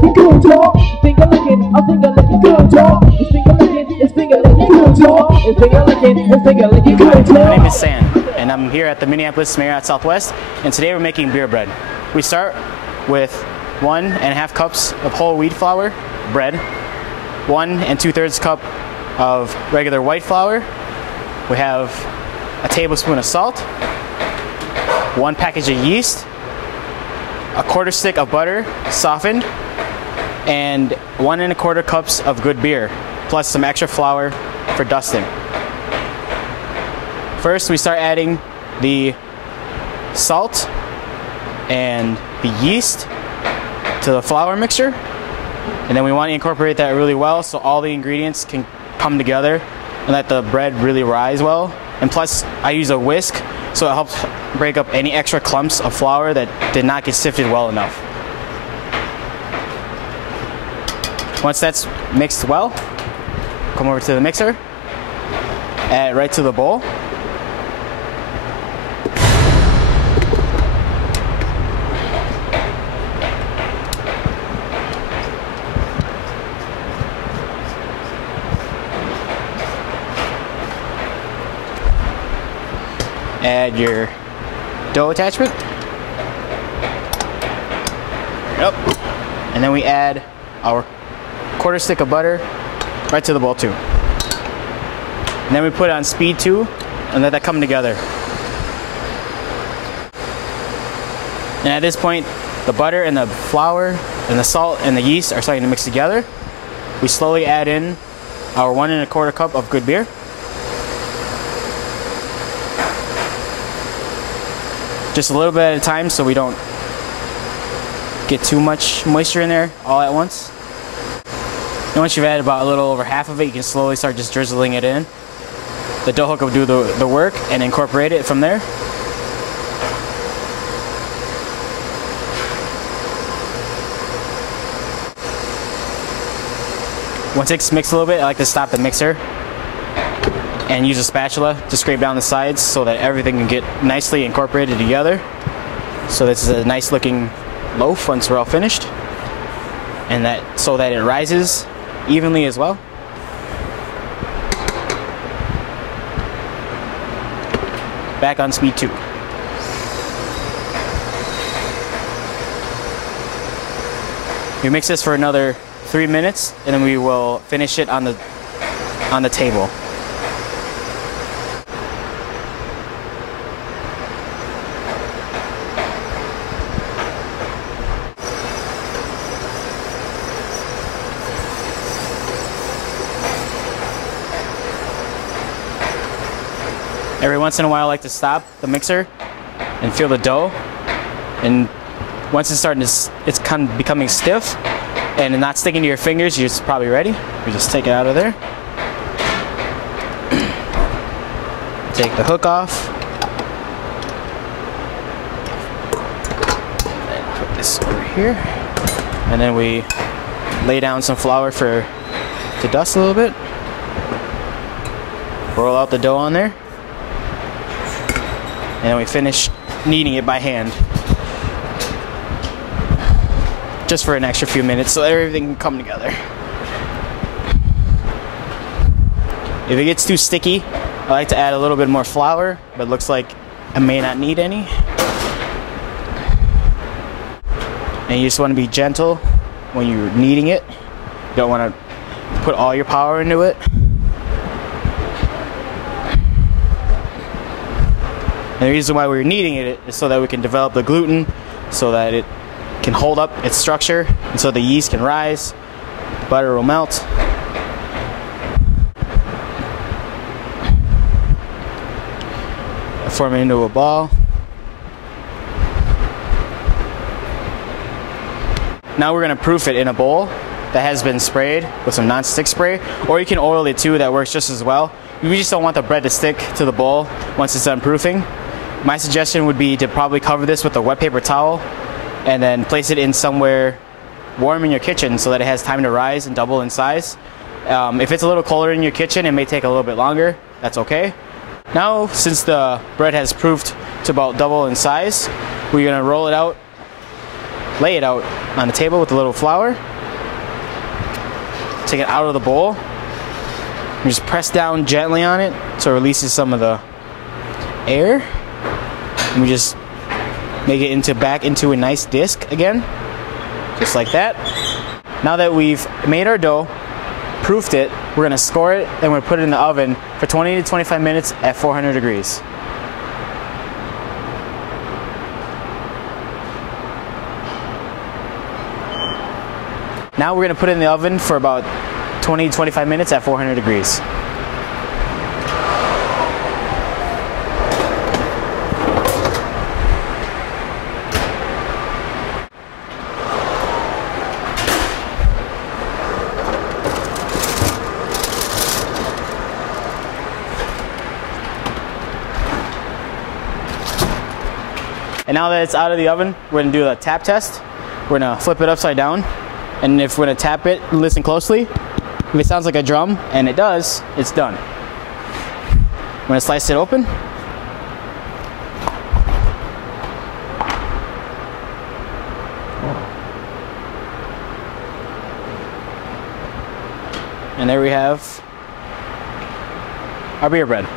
licking good, y'all. Finger licking, I'm finger licking good, y'all. It's finger licking, it's finger licking good, y'all. It's finger licking, it's finger licking good, y'all. My name is Sam, and I'm here at the Minneapolis Marriott Southwest, and today we're making beer bread. We start with 1.5 cups of whole wheat flour bread, 1 2/3 cup of regular white flour. We have a tablespoon of salt, 1 package of yeast, a 1/4 stick of butter softened, and 1 1/4 cups of good beer, plus some extra flour for dusting. First, we start adding the salt and the yeast to the flour mixture, and then we want to incorporate that really well so all the ingredients can come together and let the bread really rise well. And plus, I use a whisk so it helps break up any extra clumps of flour that did not get sifted well enough. Once that's mixed well, come over to the mixer, add it right to the bowl. Add your dough attachment. Yep. And then we add our 1/4 stick of butter right to the bowl too. And then we put it on speed 2 and let that come together. And at this point, the butter and the flour and the salt and the yeast are starting to mix together. We slowly add in our 1 1/4 cup of good beer. Just a little bit at a time so we don't get too much moisture in there all at once. And once you've added about a little over half of it, you can slowly start just drizzling it in. The dough hook will do the work and incorporate it from there. Once it's mixed a little bit, I like to stop the mixer and use a spatula to scrape down the sides so that everything can get nicely incorporated together. So this is a nice looking loaf once we're all finished, and so that it rises evenly as well. Back on speed 2. We mix this for another 3 minutes, and then we will finish it on the table. Every once in a while I like to stop the mixer and feel the dough, and once it's kind of becoming stiff and not sticking to your fingers, you're probably ready. You just take it out of there. Take the hook off. And put this over here. And then we lay down some flour to dust a little bit. Roll out the dough on there. And then we finish kneading it by hand. Just for an extra few minutes so everything can come together. If it gets too sticky, I like to add a little bit more flour, but it looks like I may not need any. And you just want to be gentle when you're kneading it. You don't want to put all your power into it. And the reason why we're kneading it is so that we can develop the gluten, so that it can hold up its structure, and so the yeast can rise, the butter will melt. Form it into a ball. Now we're going to proof it in a bowl that has been sprayed with some non-stick spray, or you can oil it too, that works just as well. We just don't want the bread to stick to the bowl once it's done proofing. My suggestion would be to probably cover this with a wet paper towel and then place it in somewhere warm in your kitchen so that it has time to rise and double in size. If it's a little colder in your kitchen, it may take a little bit longer. That's okay. Now, since the bread has proofed to about double in size, we're going to roll it out, lay it out on the table with a little flour, take it out of the bowl. We just press down gently on it so it releases some of the air. And we just make it back into a nice disc again, just like that. Now that we've made our dough, proofed it, we're gonna score it, and we're gonna put it in the oven for 20 to 25 minutes at 400 degrees. Now we're gonna put it in the oven for about 20 to 25 minutes at 400 degrees. And now that it's out of the oven, we're gonna do a tap test. We're gonna flip it upside down, and if we're gonna tap it, listen closely. If it sounds like a drum, and it does, it's done. I'm gonna slice it open. And there we have our beer bread.